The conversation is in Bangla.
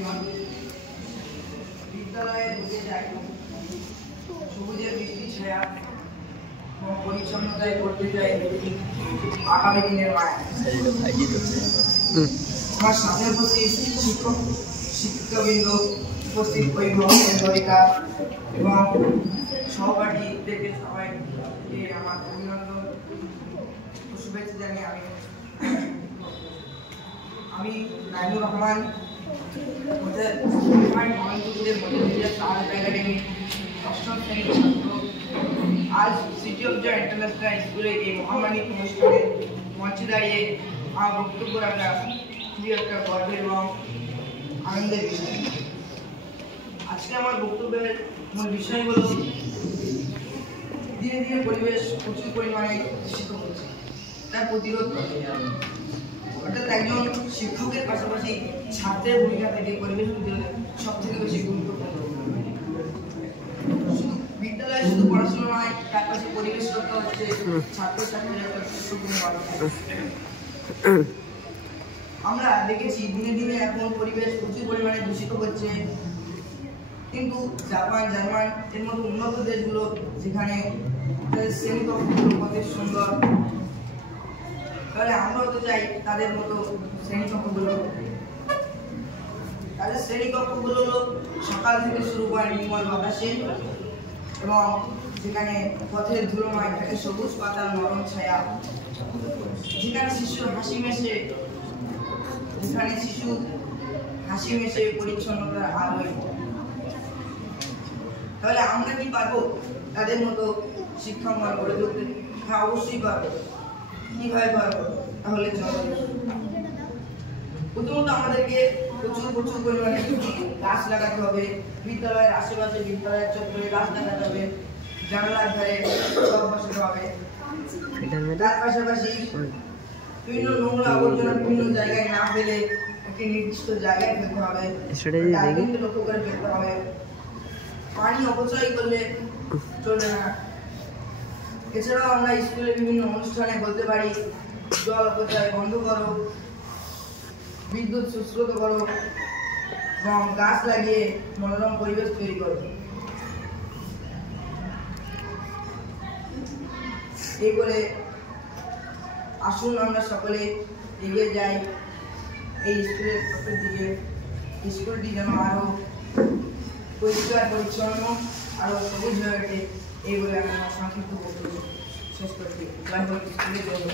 জীবন বিদ্যালয়ে ঢুকে যায় সবুজের বৃষ্টি ছায়া এবং পরিচ্ছন্নতায় করতে চাই আগামী দিনের মায়া। আমার সামনে উপস্থিত শিক্ষক শিক্ষকবৃন্দ, উপস্থিত অভিভাবক এবং সহপাঠীদেরকে সবাইকে আমার অভিনন্দন ও শুভেচ্ছা জানিয়ে আমি নাইমুর রহমান অষ্টম শ্রেণীর ছাত্র। আজ সিটি অফ জয় ইন্টারন্যাশনাল স্কুলে এই মহামানিক অনুষ্ঠানে মঞ্চে দাঁড়িয়ে আমার বক্তব্য রাখা খুবই একটা গর্বের এবং আনন্দের বিষয়। আজকে আমার বক্তব্যের মূল বিষয় হল ধীরে ধীরে পরিবেশ প্রচুর পরিমাণে দূষিত হচ্ছে, তার প্রতিরোধ করতে হবে। অর্থাৎ একজন শিক্ষকের পাশাপাশি ছাত্রের ভূমিকা থেকে পরিবেশ প্রতিরোধে সব থেকে বেশি গুরুত্বপূর্ণ। বিদ্যালয়ে শুধু পড়াশোনা নয়, তার পাশে পরিবেশ রক্ষা হচ্ছে ছাত্রছাত্রীর একটা গুরুত্বপূর্ণ ভূমিকা। আমরা দেখেছি দিনে দিনে এখন পরিবেশ প্রচুর পরিমাণে দূষিত হচ্ছে, কিন্তু জাপান, জার্মান এর মতো উন্নত দেশগুলো যেখানে শ্রেণীকক্ষগুলো কত সুন্দর, তাহলে আমরাও তো চাই তাদের মতো শ্রেণীকক্ষগুলো। তাদের শ্রেণীকক্ষগুলো হলো সকাল থেকে শুরু করে নির্মল বাতাসে এবং যেখানে পথের ধুলোময় থাকে সবুজ পাতার নরম ছায়া, যেখানে শিশু হাসি মেশে পরিচ্ছন্নতার আলোয়। তাহলে আমরা কি পারবো তাদের মতো শিক্ষাঙ্গন গড়ে তুলতে? হ্যাঁ, অবশ্যই পারবো। কিভাবে পারবো? তাহলে চলো। প্রথমত আমাদেরকে প্রচুর পরিমাণে গাছ লাগাতে হবে। বিদ্যালয়ের আশেপাশে, বিদ্যালয়ের চত্বরে গাছ লাগাতে হবে, জানালার ধারে সব বসাতে হবে। তার পাশাপাশি বিভিন্ন নোংরা আবর্জনা বিভিন্ন জায়গায় না ফেলে একটি নির্দিষ্ট জায়গায় ফেলতে হবে, লক্ষ্য করে ফেলতে হবে। পানি অপচয় করলে চলবে না। এছাড়াও আমরা স্কুলের বিভিন্ন অনুষ্ঠানে বলতে পারি, জল অপচয় বন্ধ করো, বিদ্যুৎ সুশ্রুত করো এবং গাছ লাগিয়ে মনোরম পরিবেশ তৈরি করো। এই বলে আসুন আমরা সকলে এগিয়ে যাই এই স্কুলের পথের দিকে। স্কুলটি যেন আরো পরিষ্কার পরিচ্ছন্ন, আরো সবুজ হয়ে ওঠে। এই বলে আমি আমার সংক্ষিপ্ত বক্তব্য শেষ করছি। জয় হোক স্কুলের জন্য।